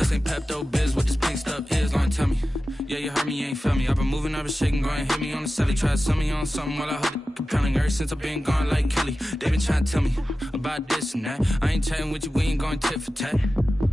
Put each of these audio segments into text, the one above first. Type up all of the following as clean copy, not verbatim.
This ain't Pepto-Biz, what this pink stuff is, don't tell me. Yeah, you heard me, you ain't felt me. I've been moving, I've been shaking, go and hit me on the celly. Try to sell me on something while I hold it compelling. Ever since I've been gone like Kelly, they been trying to tell me about this and that. I ain't chatting with you, we ain't going tit for tat.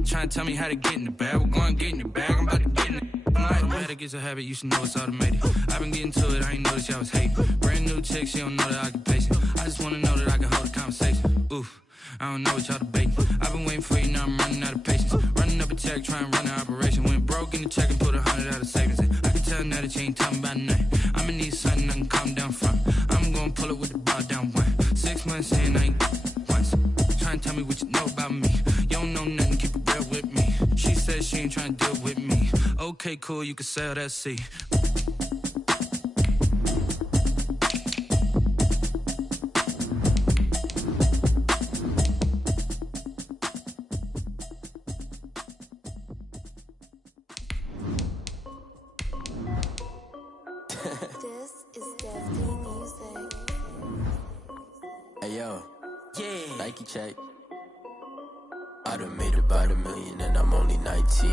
Trying to tell me how to get in the bag, we're going to get in your bag, I'm about to get in it. I'm like, automatic, it's a habit, you should know it's automated. I've been getting to it, I ain't noticed y'all was hating. Brand new chick, she don't know that I can pace it. I just wanna know that I can hold a conversation. Oof, I don't know what y'all debating. I've been waiting for you, now I'm running out of patience. Running up a check, trying to run an operation. Went broke in the check and put 100 out of savings in. I can tell now that you ain't talking about nothing. I'ma need something I can calm down from. I'm gonna pull it with the ball down one. 6 months in, I ain't once. Trying to tell me what you know about me. You don't know nothing, keep it real with me. She said she ain't trying to deal with me. Okay, cool, you can sell that seat. This is Destiny Music. Hey yo, yeah, Nike check. I done made about $1 million and I'm only 19.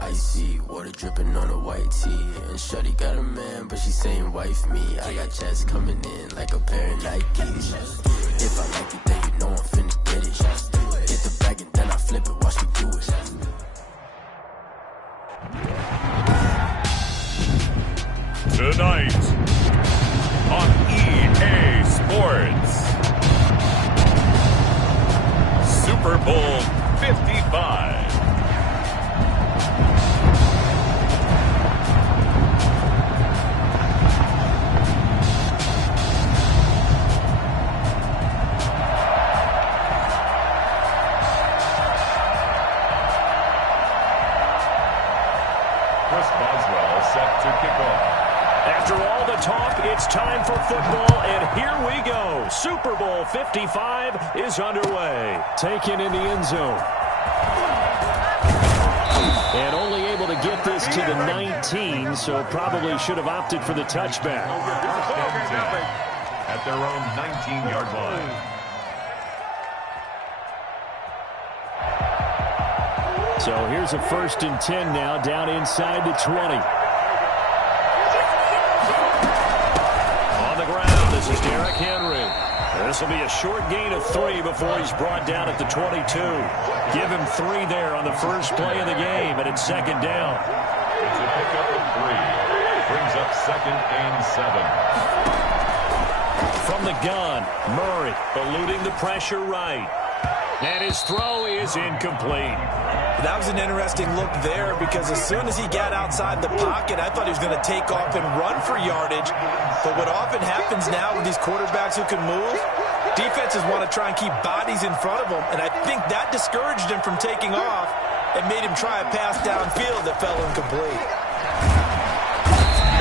Icy water dripping on a white tee. And shorty got a man, but she saying wife me. I got checks coming in like a pair of Nikes. If I like it, then you know I'm finna get it. Get the bag and then I flip it, watch me do it. Tonight on EA Sports, Super Bowl 55. Chris Boswell set to kick off. After all the talk, it's time for football, and here we go. Super Bowl 55 is underway. Taken in the end zone. And only able to get this to the 19, so probably should have opted for the touchback. At their own 19-yard line. So here's a 1st and 10 now, down inside the 20. This is Derrick Henry. This will be a short gain of 3 before he's brought down at the 22. Give him 3 there on the first play of the game, and it's 2nd down. It's a pickup of 3. Brings up 2nd and 7. From the gun, Murray eluding the pressure right. And his throw is incomplete. That was an interesting look there because as soon as he got outside the pocket, I thought he was going to take off and run for yardage. But what often happens now with these quarterbacks who can move, defenses want to try and keep bodies in front of them, and I think that discouraged him from taking off and made him try a pass downfield that fell incomplete.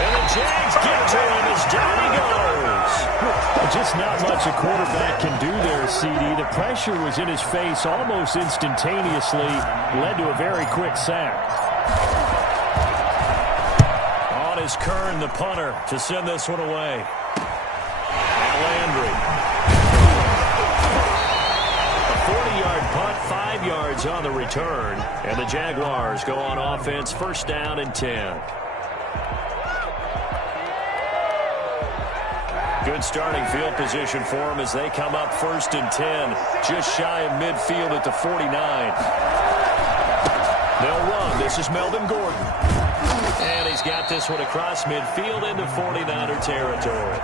And the Jags get to him as down he goes. Just not much a quarterback can do there, CD. The pressure was in his face almost instantaneously, led to a very quick sack. On is Kern, the punter, to send this one away. And Landry. A 40-yard punt, 5 yards on the return. And the Jaguars go on offense, 1st down and 10. Good starting field position for them as they come up 1st and 10, just shy of midfield at the 49. They'll run. This is Melvin Gordon. And he's got this one across midfield into 49er territory.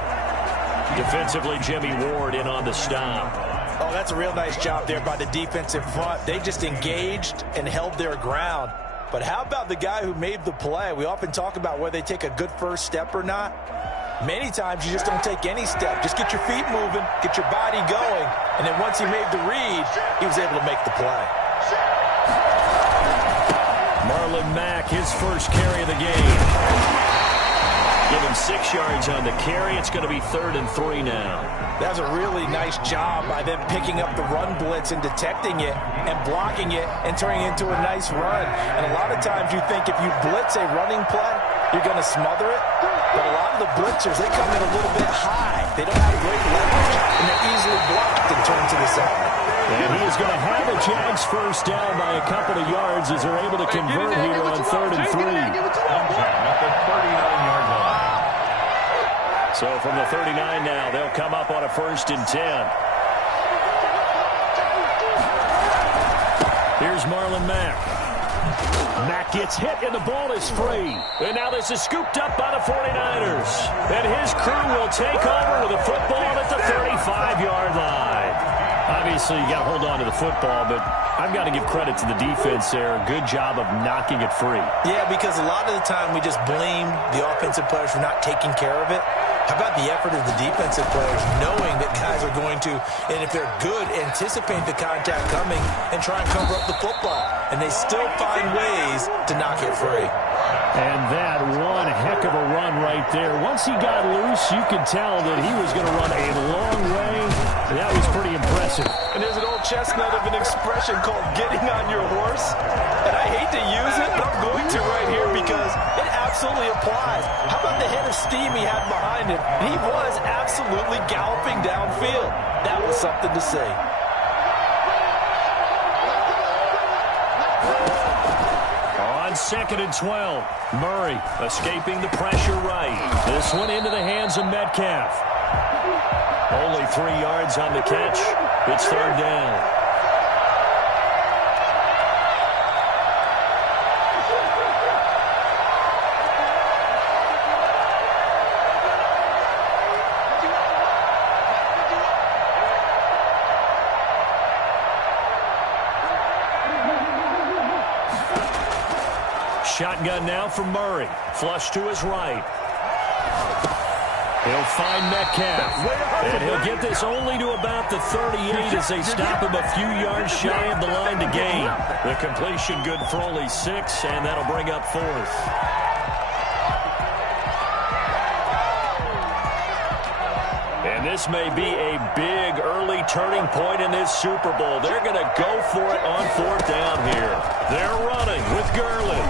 Defensively, Jimmy Ward in on the stop. Oh, that's a real nice job there by the defensive front. They just engaged and held their ground. But how about the guy who made the play? We often talk about whether they take a good first step or not. Many times you just don't take any step. Just get your feet moving, get your body going, and then once he made the read, he was able to make the play. Marlon Mack, his first carry of the game. Give him 6 yards on the carry. It's going to be 3rd and 3 now. That was a really nice job by them picking up the run blitz and detecting it and blocking it and turning it into a nice run. And a lot of times you think if you blitz a running play, you're going to smother it. But a lot of the blitzers, they come in a little bit high. They don't have great leverage, and they're easily blocked and turned to the side. And he is going to have the Jags first down by a couple of yards as they're able to convert here on 3rd and 3. At the 39-yard line. So from the 39 now, they'll come up on a 1st and 10. Here's Marlon Mack. Mack gets hit, and the ball is free. And now this is scooped up by the 49ers. And his crew will take over with the football at the 35-yard line. Obviously, you got to hold on to the football, but I've got to give credit to the defense there. Good job of knocking it free. Yeah, because a lot of the time we just blame the offensive players for not taking care of it. How about the effort of the defensive players knowing that guys are going to, and if they're good, anticipate the contact coming and try and cover up the football. And they still find ways to knock it free. And that one heck of a run right there. Once he got loose, you could tell that he was going to run a long way. That was pretty impressive. And there's an old chestnut of an expression called getting on your horse. And I hate to use it, but I'm going to right here because it absolutely applies. How about the head of steam he had behind him? He was absolutely galloping downfield. That was something to see. On 2nd and 12, Murray escaping the pressure right. This one into the hands of Metcalf. Only 3 yards on the catch. It's 3rd down. Shotgun now for Murray. Flush to his right. He'll find Metcalf. And he'll get this only to about the 38 as they stop him a few yards shy of the line to gain. The completion good for only 6, and that'll bring up 4th. And this may be a big early turning point in this Super Bowl. They're going to go for it on 4th down here. They're running with Gurley.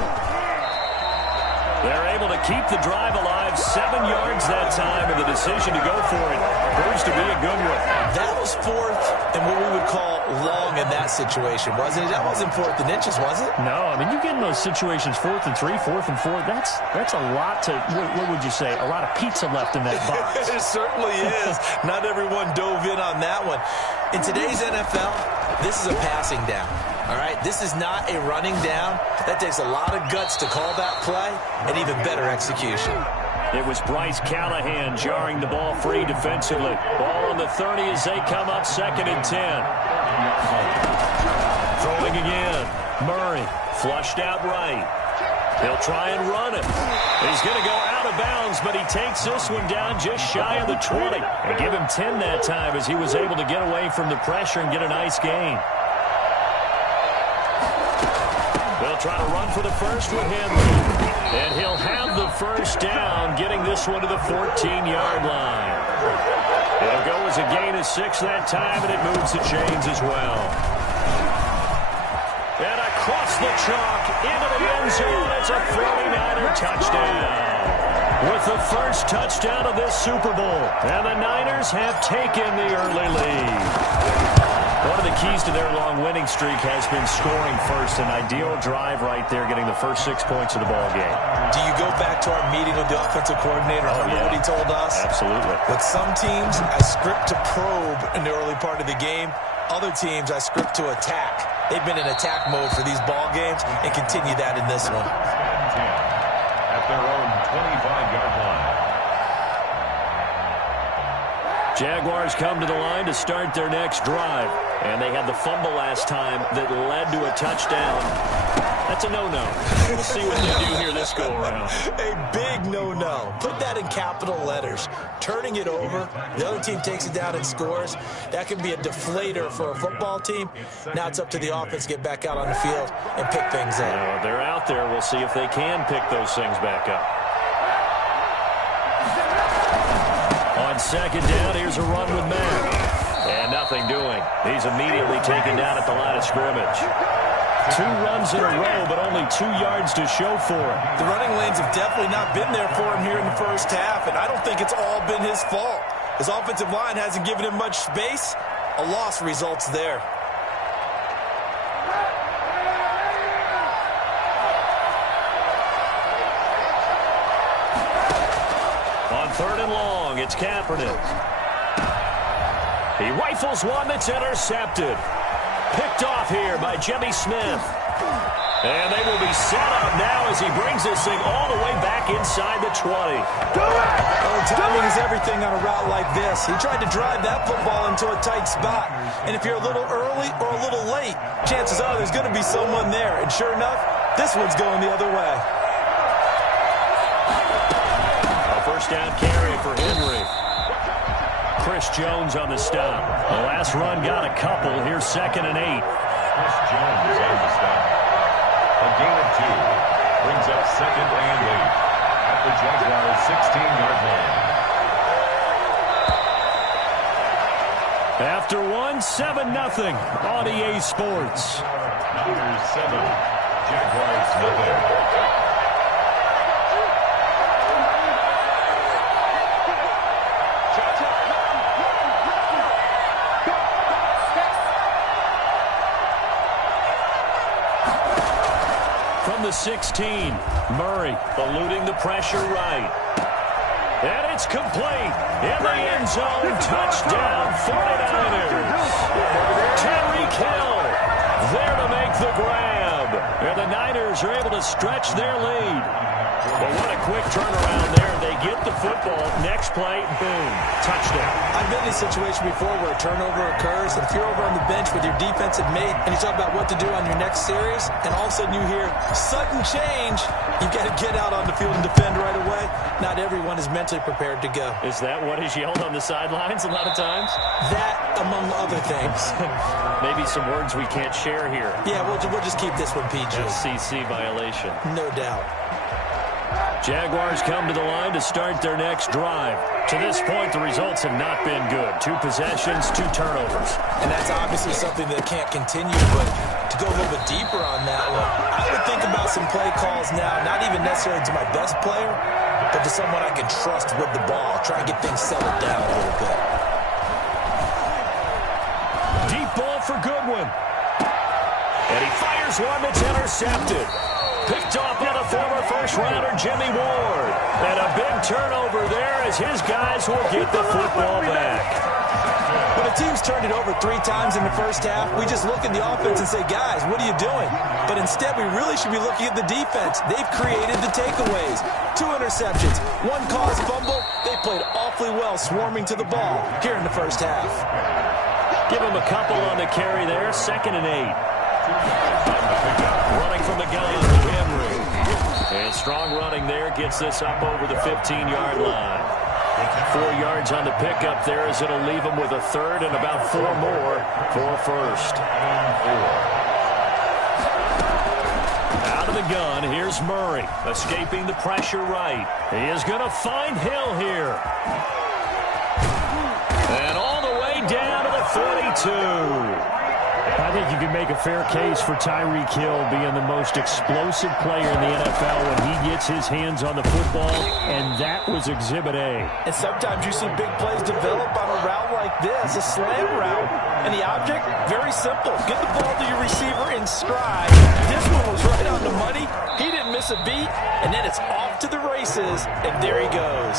They're able to keep the drive alive, 7 yards that time, and the decision to go for it proves to be a good one. That was 4th and what we would call long in that situation, wasn't it? That wasn't 4th and inches, was it? No, I mean, you get in those situations 4th and 3, 4th and 4. That's a lot to, what would you say, a lot of pizza left in that box. It certainly is. Not everyone dove in on that one. In today's NFL, this is a passing down. All right, this is not a running down. That takes a lot of guts to call that play and even better execution. It was Bryce Callahan jarring the ball free defensively. Ball on the 30 as they come up 2nd and 10. Throwing again. Murray flushed out right. He'll try and run it. He's going to go out of bounds, but he takes this one down just shy of the 20. And give him 10 that time as he was able to get away from the pressure and get a nice gain. They'll try to run for the first with Henry. And he'll have the first down, getting this one to the 14-yard line. It'll go as a gain of 6 that time, and it moves the chains as well. And across the chalk, into the end zone, it's a 49er touchdown. With the first touchdown of this Super Bowl, and the Niners have taken the early lead. One of the keys to their long winning streak has been scoring first. An ideal drive right there, getting the first 6 points of the ball game. Do you go back to our meeting with the offensive coordinator? Remember what he told us? Absolutely. With some teams, I script to probe in the early part of the game. Other teams, I script to attack. They've been in attack mode for these ball games and continue that in this one. At their own 25-yard line. Jaguars come to the line to start their next drive. And they had the fumble last time that led to a touchdown. That's a no-no. We'll see what they do here this go-around. A big no-no. Put that in capital letters. Turning it over, the other team takes it down and scores. That can be a deflator for a football team. Now it's up to the offense to get back out on the field and pick things up. They're out there. We'll see if they can pick those things back up. On 2nd down, here's a run with Mack. And nothing doing. He's immediately taken down at the line of scrimmage. 2 runs in a row, but only 2 yards to show for it. The running lanes have definitely not been there for him here in the first half, and I don't think it's all been his fault. His offensive line hasn't given him much space. A loss results there. On 3rd and long, it's Kaepernick. He rifles one that's intercepted. Picked off here by Jimmy Smith. And they will be set up now as he brings this thing all the way back inside the 20. Timing is everything on a route like this. He tried to drive that football into a tight spot. And if you're a little early or a little late, chances are there's going to be someone there. And sure enough, this one's going the other way. A first down carry for Henry. Chris Jones on the stop. The last run got a couple. Here's 2nd and 8. Chris Jones on the stop. A gain of 2. Brings up 2nd and 8. At the Jaguars' 16-yard line. After 7-0 on EA Sports. Niners 7. Jaguars nothing. From the 16, Murray eluding the pressure right. And it's complete. In the end zone, touchdown 49ers. Tyreek Hill there to make the grab. And the Niners are able to stretch their lead. But what a quick turnaround there. They get the football. Next play, boom, touchdown. I've been in a situation before where a turnover occurs, and if you're over on the bench with your defensive mate and you talk about what to do on your next series, and all of a sudden you hear sudden change, you've got to get out on the field and defend right away. Not everyone is mentally prepared to go. Is that what is yelled on the sidelines a lot of times? That, among other things. Maybe some words we can't share here. Yeah, we'll just keep this one PG. FCC violation. No doubt. Jaguars come to the line to start their next drive. To this point, the results have not been good. 2 possessions, 2 turnovers. And that's obviously something that can't continue, but to go a little bit deeper on that one, I would think about some play calls now, not even necessarily to my best player, but to someone I can trust with the ball. Try and get things settled down a little bit. Deep ball for Goodwin. And he fires one that's intercepted. Picked off by the former first-rounder Jimmy Ward. And a big turnover there as his guys will get the football back. When a team's turned it over 3 times in the first half, we just look at the offense and say, guys, what are you doing? But instead, we really should be looking at the defense. They've created the takeaways. 2 interceptions, 1 caused fumble. They played awfully well swarming to the ball here in the first half. Give him a couple on the carry there. 2nd and 8. Running from the gun, Henry. And strong running there gets this up over the 15-yard line. 4 yards on the pickup there as it'll leave him with a 3rd and about 4 more for a first. Out of the gun, here's Murray, escaping the pressure right. He is going to find Hill here. And all the way down to the 42. I think you can make a fair case for Tyreek Hill being the most explosive player in the NFL when he gets his hands on the football, and that was Exhibit A. And sometimes you see big plays develop on a route like this, a slam route. And the object, very simple. Get the ball to your receiver in stride. This one was right on the money. He didn't miss a beat, and then it's off to the races, and there he goes.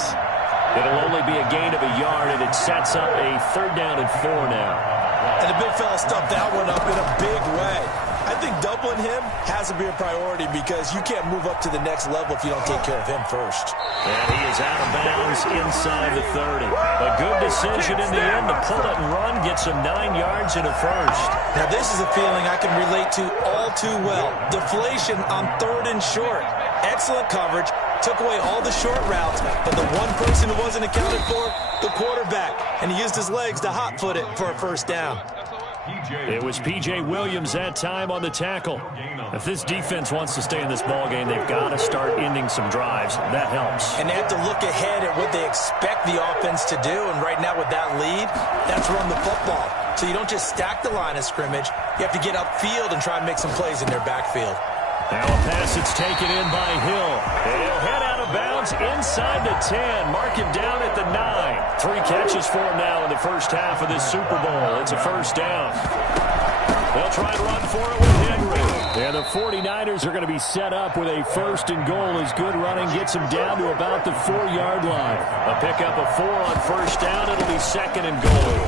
It'll only be a gain of a yard, and it sets up a 3rd down and 4 now. And the big fella stuffed that one up in a big way. I think doubling him has to be a priority because you can't move up to the next level if you don't take care of him first. And he is out of bounds inside the 30. A good decision in the end to pull it and run, get some 9 yards and a first. Now this is a feeling I can relate to all too well. Deflation on 3rd and short. Excellent coverage. Took away all the short routes, but the one person who wasn't accounted for, the quarterback. And he used his legs to hot-foot it for a first down. It was P.J. Williams that time on the tackle. If this defense wants to stay in this ballgame, they've got to start ending some drives. That helps. And they have to look ahead at what they expect the offense to do. And right now with that lead, that's run the football. So you don't just stack the line of scrimmage. You have to get upfield and try and make some plays in their backfield. Now a pass that's taken in by Hill. He'll head out of of bounds inside the 10. Mark him down at the 9. 3 catches for him now in the first half of this Super Bowl. It's a first down. They'll try and run for it with Henry. And the 49ers are going to be set up with a first and goal as good running gets them down to about the 4-yard line. A pickup of 4 on first down. It'll be second and goal.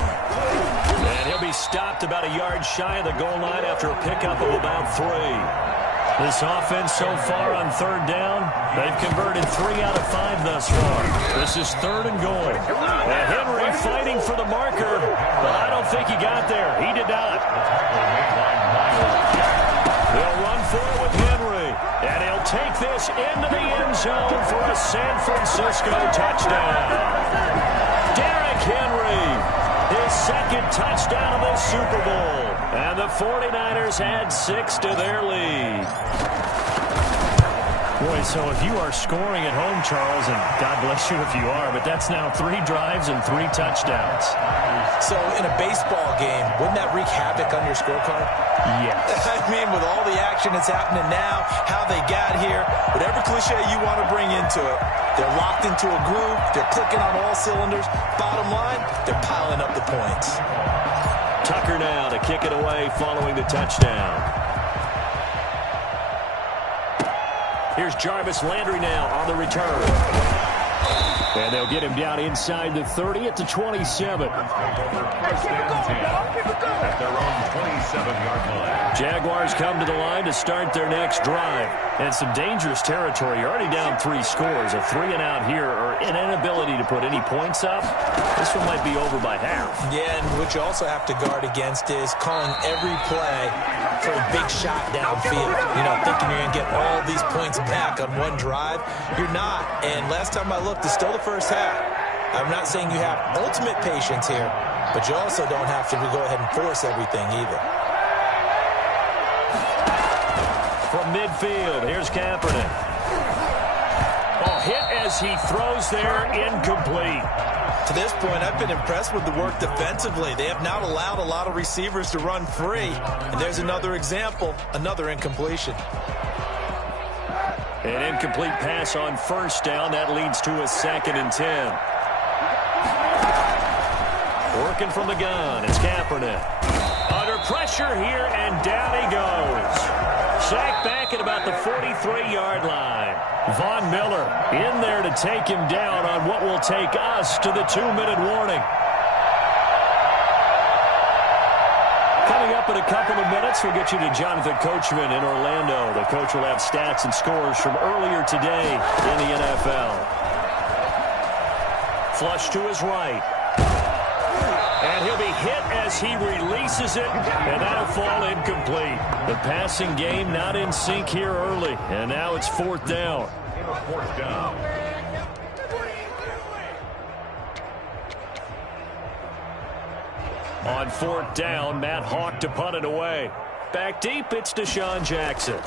And he'll be stopped about a yard shy of the goal line after a pickup of about 3. This offense so far on third down, they've converted 3 out of 5 thus far. This is third and goal. And Henry fighting for the marker, but I don't think he got there. He did not. They'll run for it with Henry, and he'll take this into the end zone for a San Francisco touchdown. Derrick Henry, his second touchdown of this Super Bowl. And the 49ers add 6 to their lead. Boy, so if you are scoring at home, Charles, and God bless you if you are, but that's now 3 drives and 3 touchdowns. So in a baseball game, wouldn't that wreak havoc on your scorecard? Yes. I mean, with all the action that's happening now, how they got here, whatever cliche you want to bring into it, they're locked into a groove, they're clicking on all cylinders. Bottom line, they're piling up the points. Tucker now to kick it away following the touchdown. Here's Jarvis Landry now on the return. And they'll get him down inside the 30 at the 27. At their own 27-yard line. Jaguars come to the line to start their next drive. And some dangerous territory. You're already down 3 scores. A 3 and out here, or an inability to put any points up. This one might be over by half. Yeah, and what you also have to guard against is calling every play for a big shot downfield. You know, thinking you're going to get all these points back on one drive. You're not. And last time I looked, it's still the first half. I'm not saying you have ultimate patience here, but you also don't have to go ahead and force everything either. From midfield, here's Kaepernick. Oh, hit as he throws there, incomplete. To this point, I've been impressed with the work defensively. They have not allowed a lot of receivers to run free. And there's another example, another incompletion. An incomplete pass on first down. That leads to a 2nd and 10. Working from the gun, it's Kaepernick. Under pressure here, and down he goes. Sacked back at about the 43-yard line. Von Miller in there to take him down on what will take us to the 2-minute warning. Coming up in a couple of minutes, we'll get you to Jonathan Coachman in Orlando. The coach will have stats and scores from earlier today in the NFL. Flush to his right. And he'll be hit as he releases it, and that'll fall incomplete. The passing game not in sync here early, and now it's 4th down. 4th down. On 4th down, Matt Hawk to punt it away. Back deep, it's Deshaun Jackson.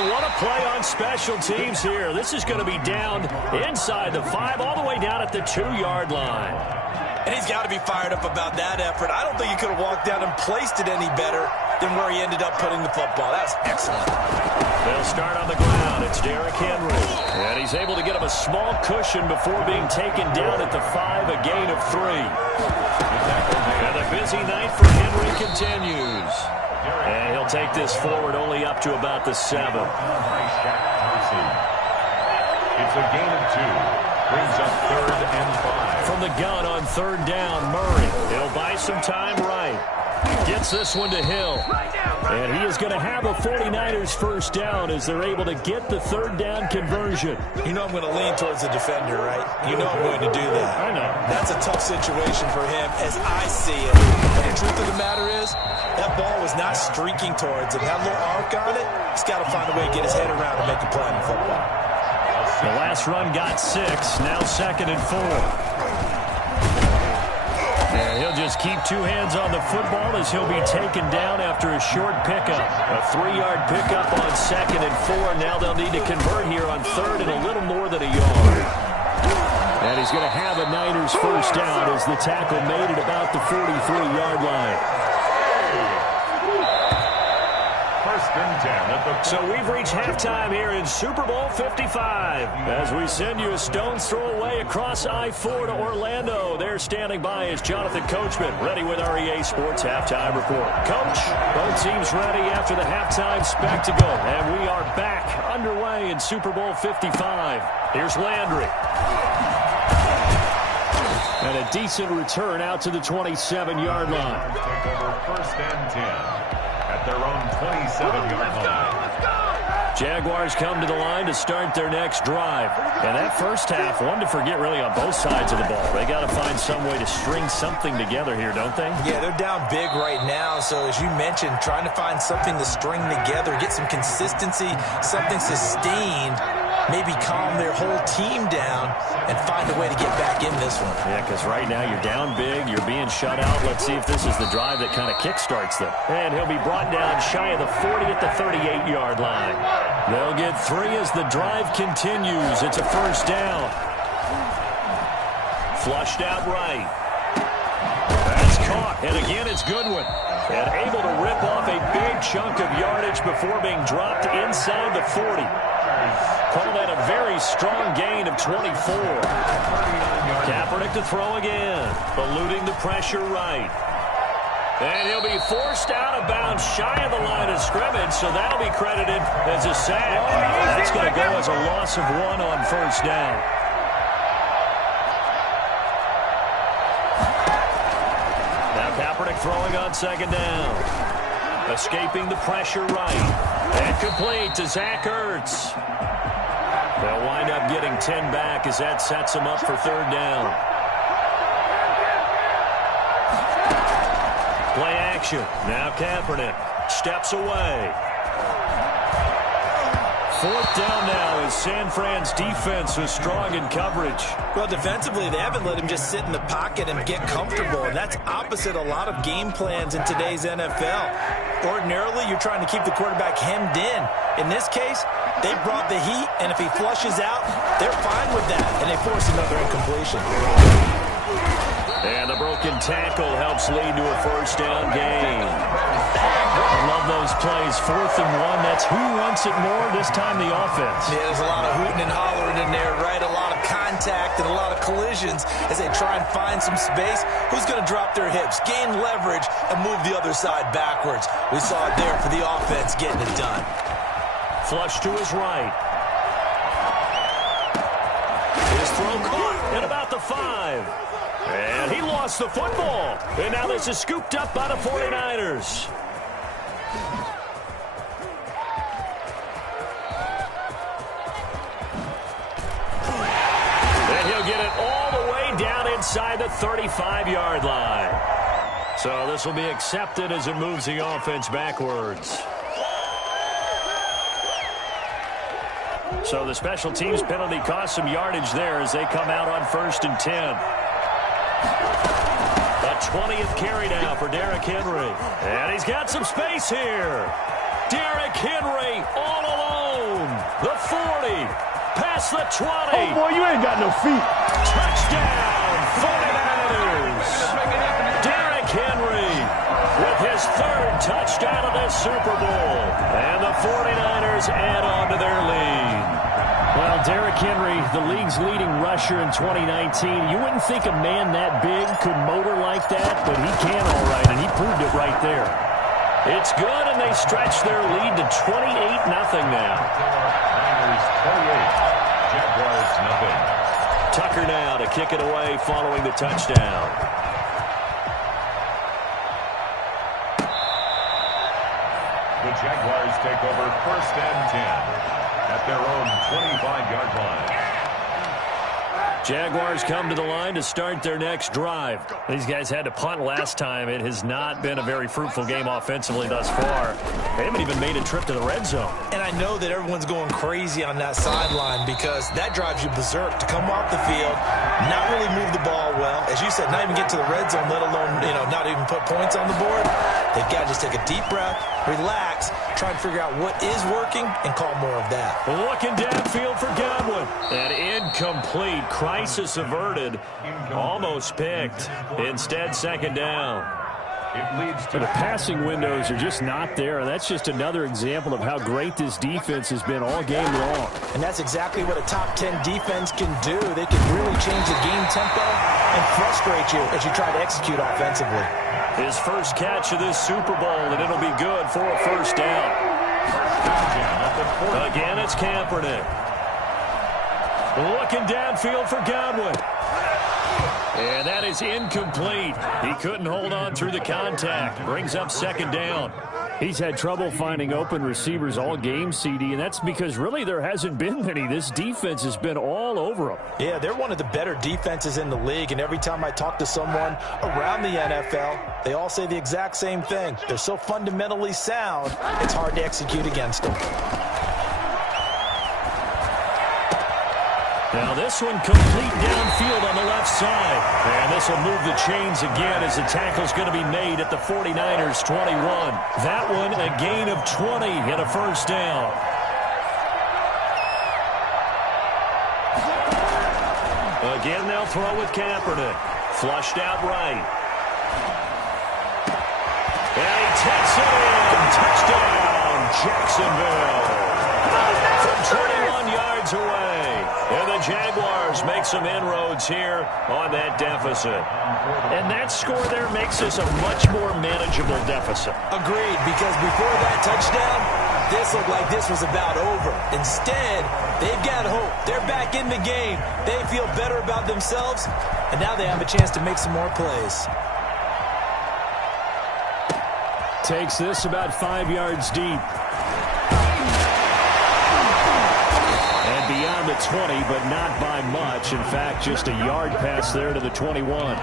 What a play on special teams here. This is going to be down inside the 5, all the way down at the 2-yard line. And he's got to be fired up about that effort. I don't think he could have walked down and placed it any better than where he ended up putting the football. That's excellent. They'll start on the ground. It's Derrick Henry. And he's able to get him a small cushion before being taken down at the 5, a gain of 3. And the busy night for Henry continues. And he'll take this forward only up to about the 7. It's a gain of 2. Brings up 3rd and 5. From the gun on 3rd down, Murray. He'll buy some time right. Gets this one to Hill. And he is going to have a 49ers first down as they're able to get the 3rd down conversion. You know I'm going to lean towards the defender, right? You know I'm going to do that. I know. That's a tough situation for him as I see it. But the truth of the matter is, that ball was not streaking towards him. That little arc on it, he's got to find a way to get his head around and make a play in football. The last run got 6, now 2nd and 4. And he'll just keep 2 hands on the football as he'll be taken down after a short pickup. A 3-yard pickup on 2nd and 4. Now they'll need to convert here on 3rd and a little more than a yard. And he's going to have a Niners first down as the tackle made at about the 43-yard line. and 10 at the... So we've reached halftime here in Super Bowl 55. As we send you a stone's throw away across I-4 to Orlando. There standing by is Jonathan Coachman, ready with our EA Sports Halftime Report. Coach, both teams ready after the halftime spectacle. And we are back underway in Super Bowl 55. Here's Landry. And a decent return out to the 27-yard line. Take over first and 10 at their own 27-yard line. Jaguars come to the line to start their next drive. And that first half, one to forget really on both sides of the ball. They got to find some way to string something together here, don't they? Yeah, they're down big right now. So as you mentioned, trying to find something to string together, get some consistency, something sustained, maybe calm their whole team down and find a way to get back in this one. Yeah, because right now you're down big, you're being shut out. Let's see if this is the drive that kind of kickstarts them. And he'll be brought down shy of the 40 at the 38-yard line. They'll get 3 as the drive continues. It's a first down. Flushed out right. That's caught. And again, it's Goodwin. And able to rip off a big chunk of yardage before being dropped inside the 40. Call that a very strong gain of 24. Kaepernick to throw again. Eluding the pressure right. And he'll be forced out of bounds shy of the line of scrimmage, so that'll be credited as a sack. That's going to go as a loss of 1 on first down. Now Kaepernick throwing on second down. Escaping the pressure right. And complete to Zach Ertz. They'll wind up getting 10 back as that sets them up for third down. Play action. Now Kaepernick steps away. Fourth down now as San Fran's defense was strong in coverage. Well, defensively, they haven't let him just sit in the pocket and get comfortable, and that's opposite a lot of game plans in today's NFL. Ordinarily, you're trying to keep the quarterback hemmed in. In this case, they brought the heat, and if he flushes out, they're fine with that, and they force another incompletion. And the broken tackle helps lead to a first down gain. I love those plays. 4th and 1. That's who wants it more, this time the offense. Yeah, there's a lot of hooting and hollering in there, right? A lot of contact and a lot of collisions as they try and find some space. Who's going to drop their hips, gain leverage, and move the other side backwards? We saw it there for the offense getting it done. Flush to his right. His throw caught at about the 5. And he lost the football. And now this is scooped up by the 49ers. And he'll get it all the way down inside the 35-yard line. So this will be accepted as it moves the offense backwards. So the special teams penalty cost some yardage there as they come out on 1st and 10. The 20th carry now for Derrick Henry. And he's got some space here. Derrick Henry all alone. The 40. Past the 20. Oh, boy, you ain't got no feet. Touchdown, 49ers. Derrick Henry with his 3rd touchdown of this Super Bowl. And the 49ers add on to their lead. Well, Derrick Henry, the league's leading rusher in 2019. You wouldn't think a man that big could motor like that, but he can all right, and he proved it right there. It's good, and they stretch their lead to 28-0 now. Niners 28, Jaguars nothing. Tucker now to kick it away following the touchdown. The Jaguars take over 1st and 10 at their own 25-yard line. Jaguars come to the line to start their next drive. These guys had to punt last time. It has not been a very fruitful game offensively thus far. They haven't even made a trip to the red zone. And I know that everyone's going crazy on that sideline because that drives you berserk to come off the field, not really move the ball well. As you said, not even get to the red zone, let alone, not even put points on the board. They've got to just take a deep breath, relax, try and figure out what is working, and call more of that. Looking downfield for Godwin. And incomplete. Crisis averted. Almost picked. Instead, second down. It leads to the passing windows are just not there. That's just another example of how great this defense has been all game long. And that's exactly what a top 10 defense can do. They can really change the game tempo and frustrate you as you try to execute offensively. His first catch of this Super Bowl, and it'll be good for a first down. Again, it's Kaepernick. Looking downfield for Godwin. And that is incomplete. He couldn't hold on through the contact. Brings up second down. He's had trouble finding open receivers all game, CD, and that's because really there hasn't been many. This defense has been all over him. Yeah, they're one of the better defenses in the league, and every time I talk to someone around the NFL, they all say the exact same thing. They're so fundamentally sound, it's hard to execute against them. Now this one complete downfield on the left side. And this will move the chains again as the tackle's going to be made at the 49ers 21. That one a gain of 20 and a first down. Again, they'll throw with Kaepernick. Flushed out right. And he takes it in. Touchdown, Jacksonville. From 21 yards away. And the Jaguars make some inroads here on that deficit. And that score there makes this a much more manageable deficit. Agreed, because before that touchdown, this looked like this was about over. Instead, they've got hope. They're back in the game. They feel better about themselves, and now they have a chance to make some more plays. Takes this about 5 yards deep. Beyond the 20, but not by much. In fact, just a yard pass there to the 21.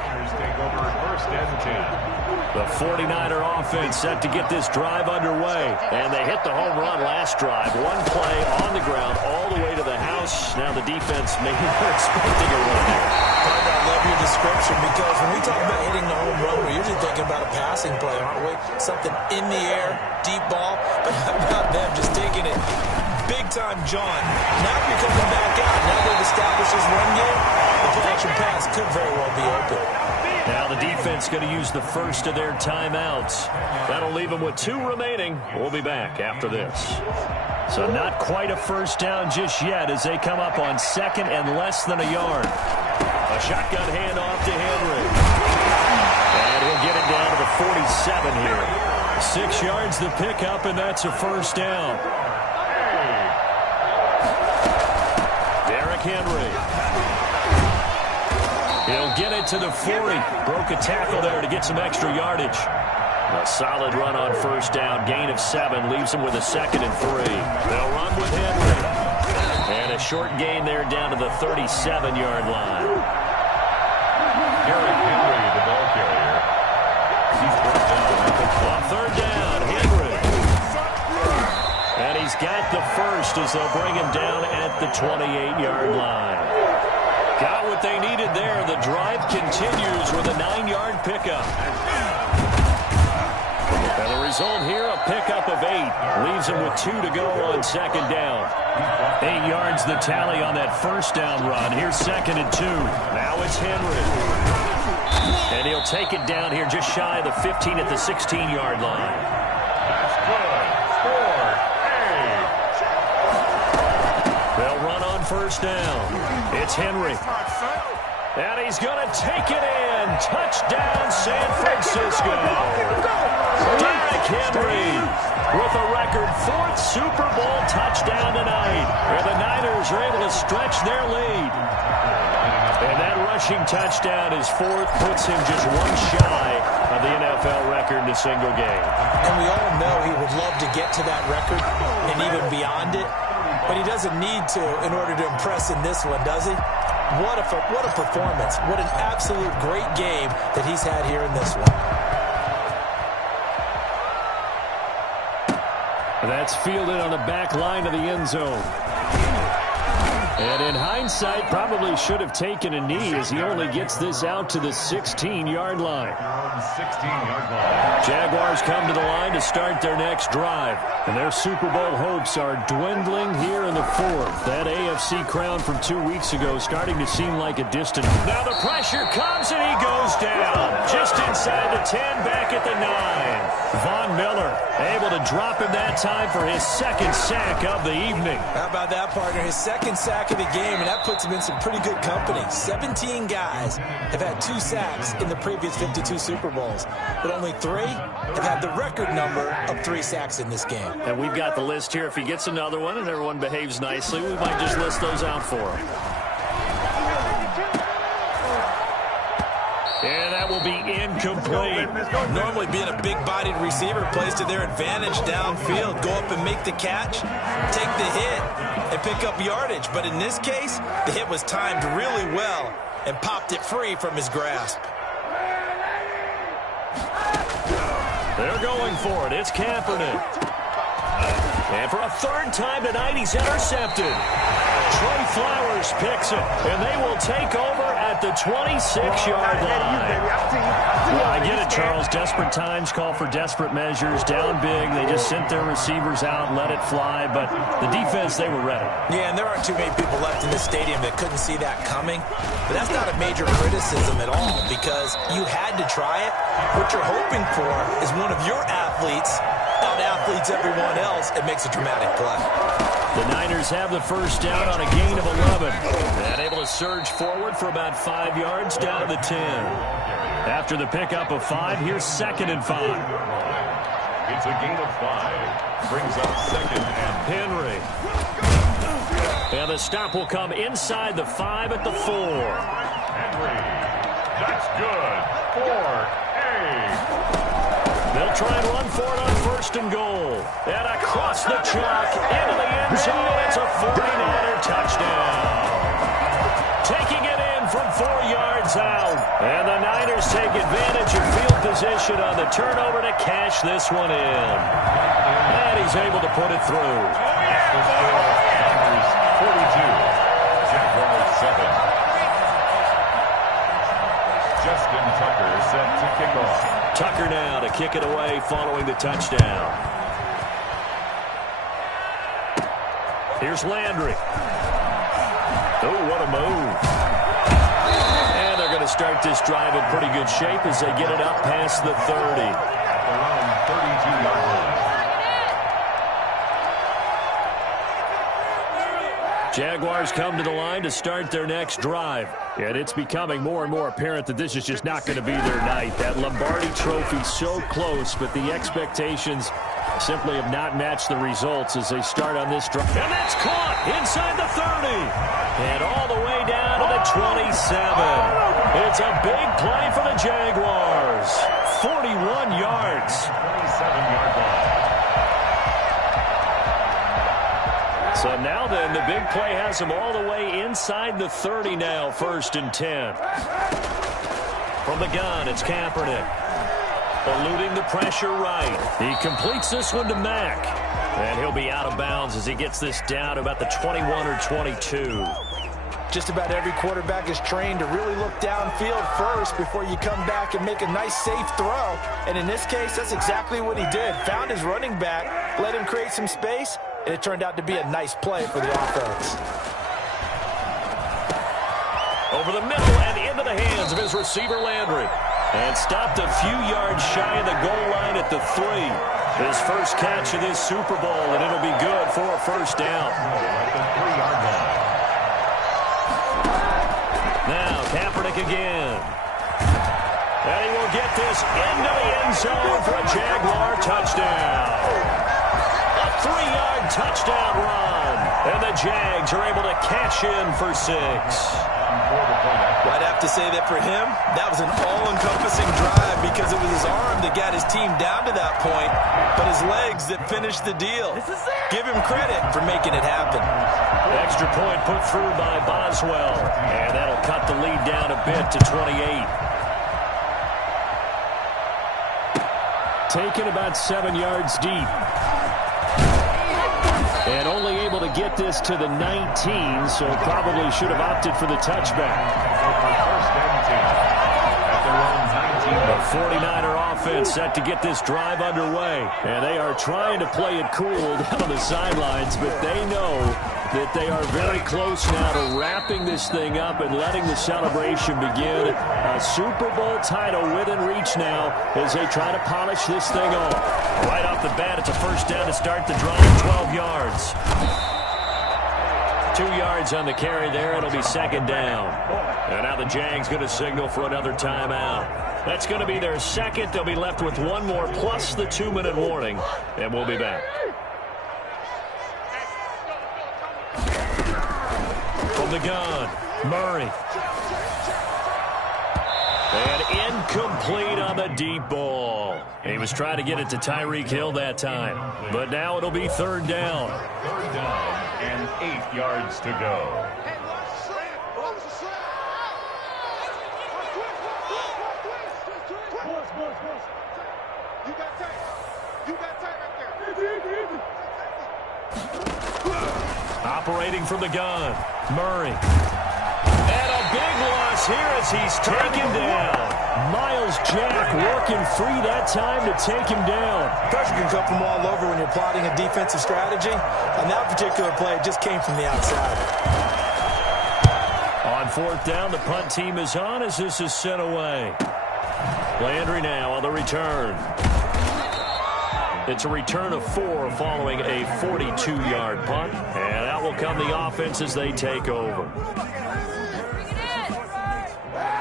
The 49er offense set to get this drive underway. And they hit the home run last drive. One play on the ground all the way to the house. Now the defense maybe they're expecting a run there. I love your description, because when we talk about hitting the home run, we're usually thinking about a passing play, aren't we? Something in the air, deep ball. But how about them just taking it big-time, John? Now you're coming back out. Now they've established this run game. The play-action pass could very well be open. Now the defense going to use the first of their timeouts. That'll leave them with 2 remaining. We'll be back after this. So not quite a first down just yet as they come up on second and less than a yard. A shotgun handoff to Henry. And he'll get it down to the 47 here. 6 yards the pickup, and that's a first down. Henry. He'll get it to the 40. Broke a tackle there to get some extra yardage. A solid run on first down. Gain of 7. Leaves him with a 2nd and 3. They'll run with Henry. And a short gain there down to the 37-yard line. Eric Henry, the ball carrier. He's brought down. On third down, Henry. And he's got the first as they'll bring him down at the 28-yard line. Got what they needed there. The drive continues with a 9-yard pickup. And the result here, a pickup of 8. Leaves him with 2 to go on second down. 8 yards the tally on that first down run. Here's 2nd and 2. Now it's Henry. And he'll take it down here just shy of the 15 at the 16-yard line. That's good. They'll run on first down. It's Henry. And he's going to take it in. Touchdown, San Francisco. Derrick Henry with a record 4th Super Bowl touchdown tonight. And the Niners are able to stretch their lead. And that rushing touchdown is 4th, puts him just 1 shy of the NFL record in a single game. And we all know he would love to get to that record and even beyond it. But he doesn't need to in order to impress in this one, does he? What a performance. What an absolute great game that he's had here in this one. That's fielded on the back line of the end zone. And in hindsight, probably should have taken a knee as he only gets this out to the 16-yard line. 16-yard line. Jaguars come to the line to start their next drive. And their Super Bowl hopes are dwindling here in the fourth. That AFC crown from 2 weeks ago starting to seem like a distant. Now the pressure comes and he goes down. Just inside the 10, back at the 9. Von Miller able to drop him that time for his second sack of the evening. How about that, partner? His second sack of the game, and that puts him in some pretty good company. 17 guys have had 2 sacks in the previous 52 Super Bowls, but only 3 have had the record number of 3 sacks in this game. And we've got the list here. If he gets another one and everyone behaves nicely, we might just list those out for him. And that will be incomplete. Normally being a big-bodied receiver plays to their advantage downfield. Go up and make the catch, take the hit, and pick up yardage. But in this case, the hit was timed really well and popped it free from his grasp. They're going for it. It's Kaepernick. And for a third time tonight, he's intercepted. Trey Flowers picks it, and they will take over at the 26-yard line. Yeah, I get it, Charles. Desperate times call for desperate measures. Down big, they just sent their receivers out and let it fly. But the defense, they were ready. Yeah, and there aren't too many people left in this stadium that couldn't see that coming. But that's not a major criticism at all because you had to try it. What you're hoping for is one of your athletes out-athletes everyone else and makes a dramatic play. The Niners have the first down on a gain of 11. And able to surge forward for about 5 yards down to the 10. After the pickup of 5, here's 2nd and 5. It's a gain of 5. Brings up 2nd and Henry. And the stop will come inside the 5 at the 4. Henry. That's good. 4-8. They'll try and run for it on 1st and goal. And across the chalk, into the end zone. It's a 49er touchdown. Taking it in from 4 yards out. And the Niners take advantage of field position on the turnover to cash this one in. And he's able to put it through. Niners 42. Jaguars 7. Justin Tucker set to kick off. Tucker now to kick it away following the touchdown. Here's Landry. Oh, what a move. And they're going to start this drive in pretty good shape as they get it up past the 30. Around 32-yard line. Jaguars come to the line to start their next drive. And it's becoming more and more apparent that this is just not going to be their night. That Lombardi trophy so close, but the expectations simply have not matched the results as they start on this drive. And that's caught inside the 30. And all the way down to the 27. It's a big play for the Jaguars. 41 yards. 27-yard line. So now then, the big play has him all the way inside the 30 now, 1st and 10. From the gun, it's Kaepernick. Eluding the pressure right. He completes this one to Mack. And he'll be out of bounds as he gets this down about the 21 or 22. Just about every quarterback is trained to really look downfield first before you come back and make a nice, safe throw. And in this case, that's exactly what he did. Found his running back, let him create some space, and it turned out to be a nice play for the offense. Over the middle and into the hands of his receiver, Landry. And stopped a few yards shy of the goal line at the 3. His first catch of this Super Bowl, and it'll be good for a first down. At the 3-yard line. Now, Kaepernick again. And he will get this into the end zone for a Jaguar touchdown. A 3-yard touchdown run. And the Jags are able to cash in for 6. I'd have to say that for him, that was an all-encompassing drive because it was his arm that got his team down to that point, but his legs that finished the deal. Give him credit for making it happen. Extra point put through by Boswell, and that'll cut the lead down a bit to 28. Taken about 7 yards deep. And only able to get this to the 19, so probably should have opted for the touchback. First and 10 at their own 19. The 49er offense set to get this drive underway. And they are trying to play it cool down on the sidelines, but they know that they are very close now to wrapping this thing up and letting the celebration begin. A Super Bowl title within reach now as they try to polish this thing off. Right off the bat, it's a first down to start the drive, 12 yards. 2 yards on the carry there. It'll be second down. And now the Jags going to signal for another timeout. That's going to be their second. They'll be left with one more plus the 2-minute warning. And we'll be back. From the gun, Murray. And incomplete on the deep ball. He was trying to get it to Tyreek Hill that time. But now it'll be third down. Third down and 8 yards to go. Operating from the gun, Murray. And a big loss here as he's taken down. Miles Jack working free that time to take him down. Pressure can come from all over when you're plotting a defensive strategy. On that particular play, it just came from the outside. On fourth down, the punt team is on as this is sent away. Landry now on the return. It's a return of 4 following a 42-yard punt. And out will come the offense as they take over.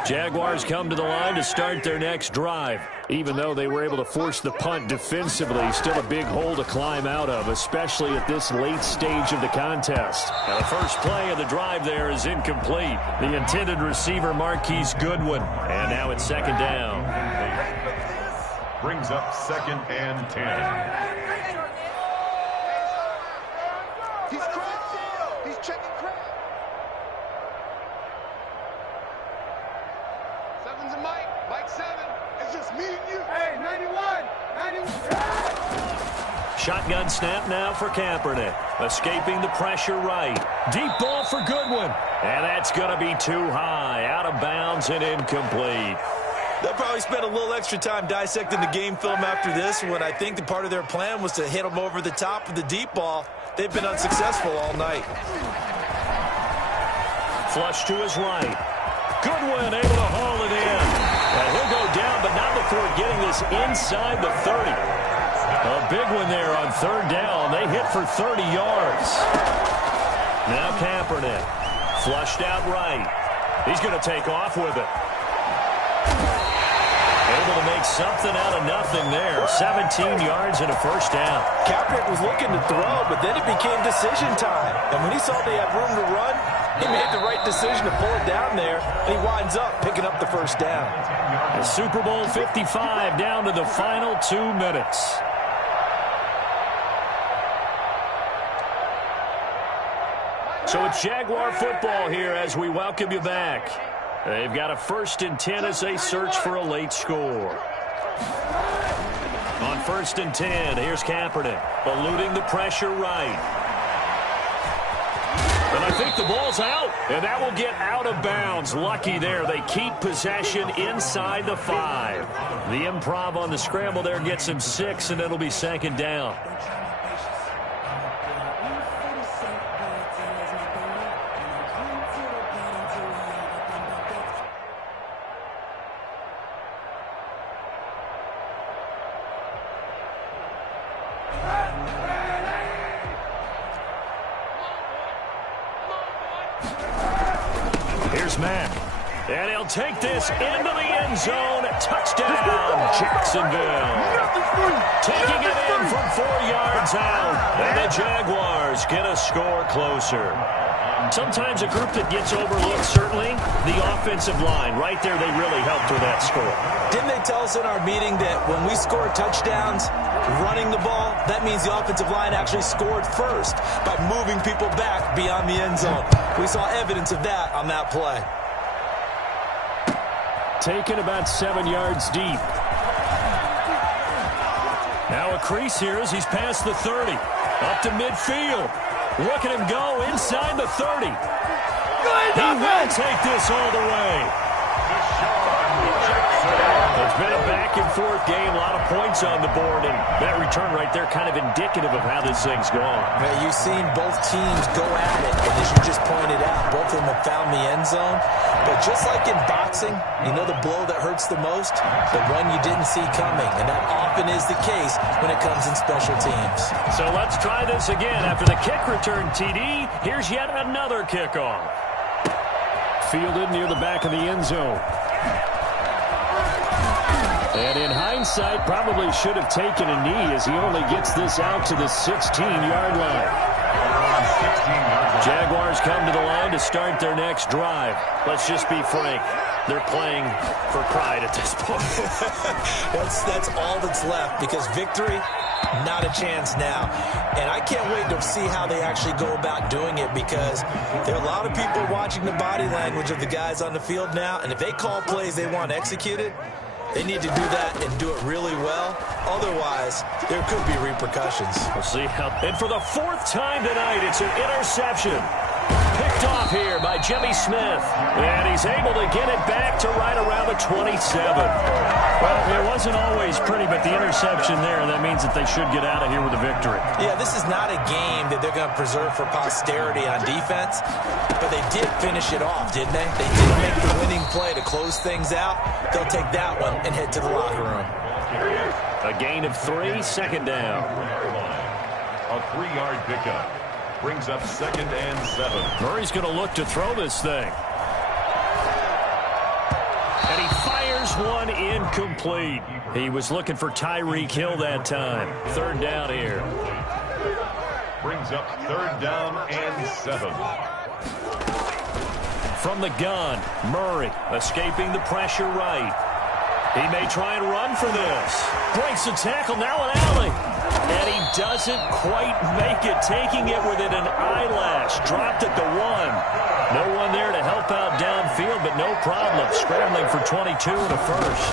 Jaguars come to the line to start their next drive. Even though they were able to force the punt defensively, still a big hole to climb out of, especially at this late stage of the contest. Now the first play of the drive there is incomplete. The intended receiver, Marquise Goodwin. And now it's second down. Brings up second and 10. He's cracked. He's checking crack. Seven's a Mike. Mike 7. It's just me and you. Hey, 91. Shotgun snap now for Kaepernick. Escaping the pressure right. Deep ball for Goodwin. And that's going to be too high. Out of bounds and incomplete. They'll probably spend a little extra time dissecting the game film after this when I think the part of their plan was to hit them over the top of the deep ball. They've been unsuccessful all night. Flush to his right. Goodwin able to haul it in. And he'll go down, but not before getting this inside the 30. A big one there on third down. They hit for 30 yards. Now Kaepernick. Flushed out right. He's going to take off with it. Able to make something out of nothing there. 17 yards and a first down. Kaepernick was looking to throw, but then it became decision time. And when he saw they had room to run, he made the right decision to pull it down there, and he winds up picking up the first down. The Super Bowl 55 down to the final 2 minutes. So it's Jaguar football here as we welcome you back. They've got a first and 10 as they search for a late score. On first and 10, here's Kaepernick, eluding the pressure right. And I think the ball's out, and that will get out of bounds. Lucky there. They keep possession inside the 5. The improv on the scramble there gets him 6, and it'll be second down. Here's Mack. And he'll take this into the end zone. Touchdown, Jacksonville. Taking it in from 4 yards out. And the Jaguars get a score closer. Sometimes a group that gets overlooked, certainly, the offensive line. Right there, they really helped with that score. Didn't they tell us in our meeting that when we score touchdowns running the ball, that means the offensive line actually scored first by moving people back beyond the end zone? We saw evidence of that on that play. Taken about 7 yards deep. Now a crease here as he's past the 30. Up to midfield. Look at him go inside the 30. He will take this all the way. It's been a back-and-forth game, a lot of points on the board, and that return right there kind of indicative of how this thing's gone. Yeah, you've seen both teams go at it, and as you just pointed out, both of them have found the end zone. But just like in boxing, you know the blow that hurts the most? The one you didn't see coming, and that often is the case when it comes in special teams. So let's try this again. After the kick return, TD, here's yet another kickoff. Fielded near the back of the end zone. And in hindsight, probably should have taken a knee as he only gets this out to the 16-yard line. Jaguars come to the line to start their next drive. Let's just be frank. They're playing for pride at this point. That's all that's left, because victory, not a chance now. And I can't wait to see how they actually go about doing it, because there are a lot of people watching the body language of the guys on the field now, and if they call plays they want executed, they need to do that and do it really well. Otherwise, there could be repercussions. We'll see how. And for the fourth time tonight, it's an interception. Picked off here by Jimmy Smith. And he's able to get it back to right around the 27. Well, it wasn't always pretty, but the interception there, that means that they should get out of here with a victory. Yeah, this is not a game that they're going to preserve for posterity on defense, but they did finish it off, didn't they? They did make the winning play to close things out. They'll take that one and head to the locker room. A gain of 3, second down. A 3-yard pickup. Brings up 2nd and 7. Murray's going to look to throw this thing. And he fires one incomplete. He was looking for Tyreek Hill that time. 3rd down here. Brings up 3rd down and 7. From the gun, Murray escaping the pressure right. He may try and run for this. Breaks the tackle, now an alley. And he doesn't quite make it, taking it within an eyelash. Dropped at the 1. No one there to help out downfield, but no problem. Scrambling for 22 and a first.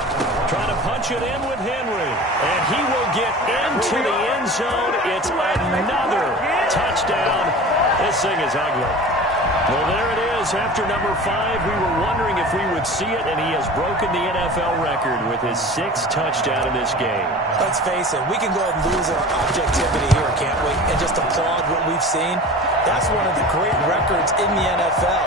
Trying to punch it in with Henry. And he will get into the end zone. It's another touchdown. This thing is ugly. Well, there it is. After number 5, we were wondering if we would see it, and he has broken the NFL record with his 6th touchdown in this game. Let's face it, we can go ahead and lose our objectivity here, can't we? And just applaud what we've seen. That's one of the great records in the NFL.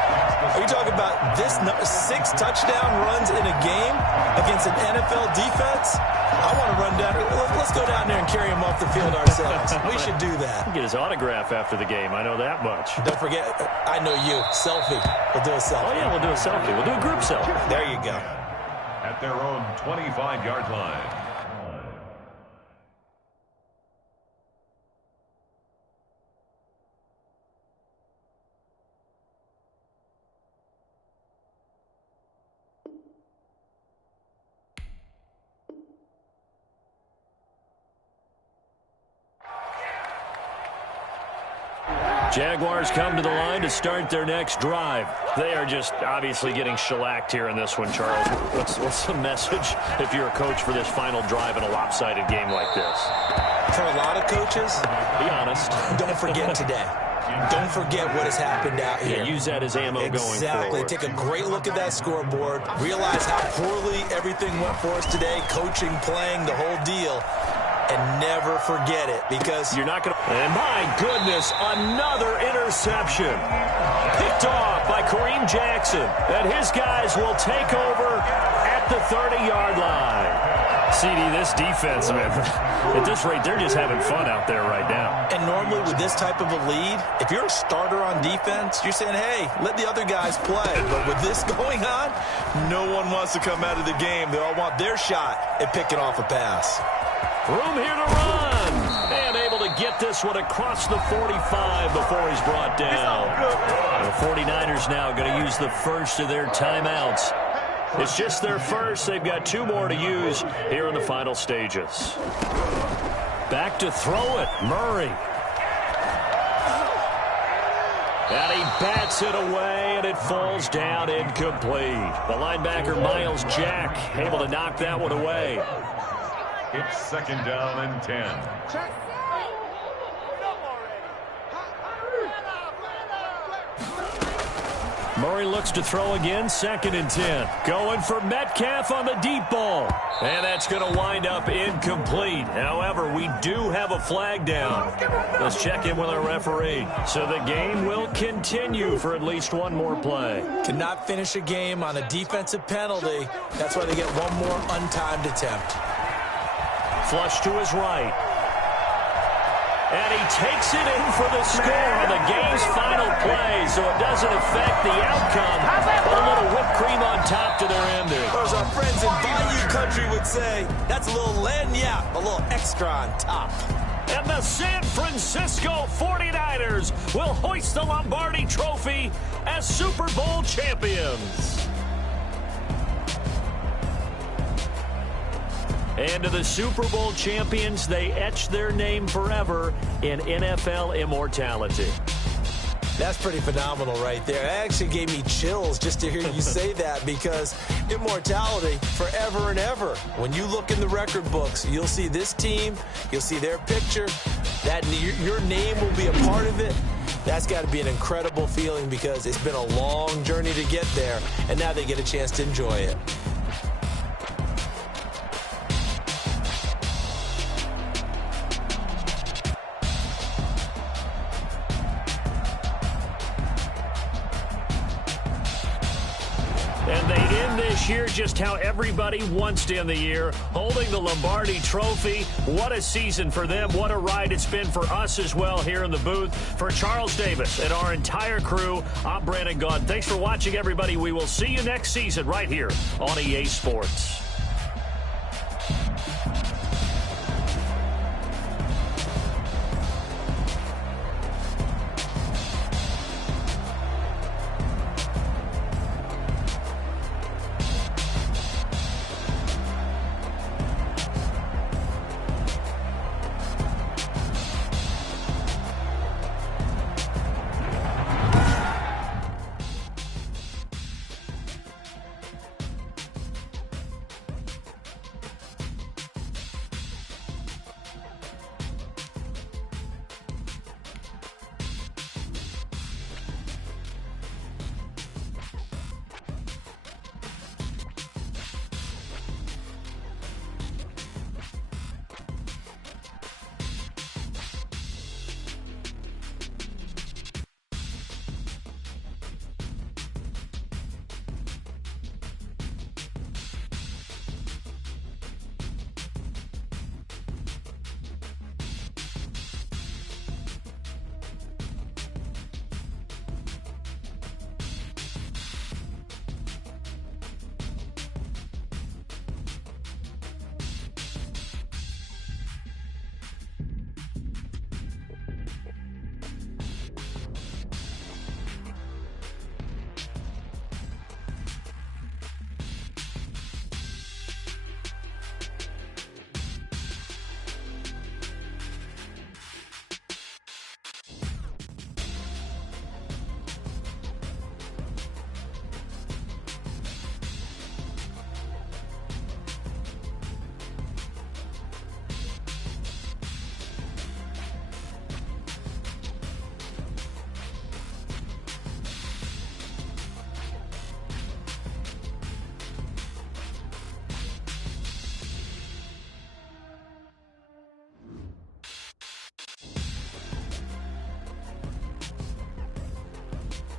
Are you talking about this 6 touchdown runs in a game against an NFL defense? I want to run down. Let's go down there and carry him off the field ourselves. We should do that. Get his autograph after the game. I know that much. Don't forget, I know you. Selfie. We'll do a selfie. Oh, yeah, we'll do a selfie. We'll do a group selfie. There you go. At their own 25-yard line. Jaguars come to the line to start their next drive. They are just obviously getting shellacked here in this one, Charles. What's the message if you're a coach for this final drive in a lopsided game like this? For a lot of coaches, be honest. Don't forget today. Don't forget what has happened out here. Yeah, use that as ammo going forward. Exactly. Take a great look at that scoreboard. Realize how poorly everything went for us today. Coaching, playing, the whole deal. And never forget it, because you're not going to... And my goodness, another interception. Picked off by Kareem Jackson. And his guys will take over at the 30-yard line. CD, this defense, man, at this rate, they're just having fun out there right now. And normally with this type of a lead, if you're a starter on defense, you're saying, hey, let the other guys play. But with this going on, no one wants to come out of the game. They all want their shot at picking off a pass. Room here to run. And able to get this one across the 45 before he's brought down. The 49ers now going to use the first of their timeouts. It's just their first. They've got 2 more to use here in the final stages. Back to throw it. Murray. And he bats it away, and it falls down incomplete. The linebacker, Miles Jack, able to knock that one away. It's 2nd down and 10. Murray looks to throw again, 2nd and 10. Going for Metcalf on the deep ball. And that's going to wind up incomplete. However, we do have a flag down. Let's check in with our referee. So the game will continue for at least one more play. Cannot finish a game on a defensive penalty. That's why they get one more untimed attempt. Flush to his right. And he takes it in for the score on the game's final play, so it doesn't affect the outcome, but a little whipped cream on top to their ending. Or as our friends in Bayou Country would say, that's a little lagniappe, a little extra on top. And the San Francisco 49ers will hoist the Lombardi Trophy as Super Bowl champions. And to the Super Bowl champions, they etch their name forever in NFL immortality. That's pretty phenomenal right there. That actually gave me chills just to hear you say that, because immortality forever and ever. When you look in the record books, you'll see this team, you'll see their picture, that your name will be a part of it. That's got to be an incredible feeling, because it's been a long journey to get there, and now they get a chance to enjoy it. And they end this year just how everybody wants to end the year, holding the Lombardi Trophy. What a season for them. What a ride it's been for us as well here in the booth. For Charles Davis and our entire crew, I'm Brandon Gaudin. Thanks for watching, everybody. We will see you next season right here on EA Sports.